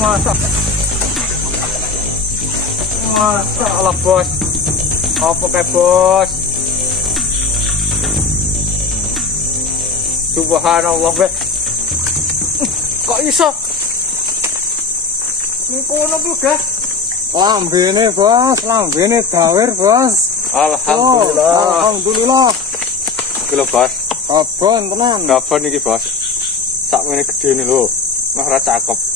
Masa Allah bos. Apa kayak bos? Subhanallah be. Kok iso? Ngono ku gas. Lambene bos, lambene dawir bos. Alhamdulillah. Alhamdulillah. Iki lho bos. Kabon tenan. Gabon iki bos. Sak ngene gedene lho. Mah ora cakep.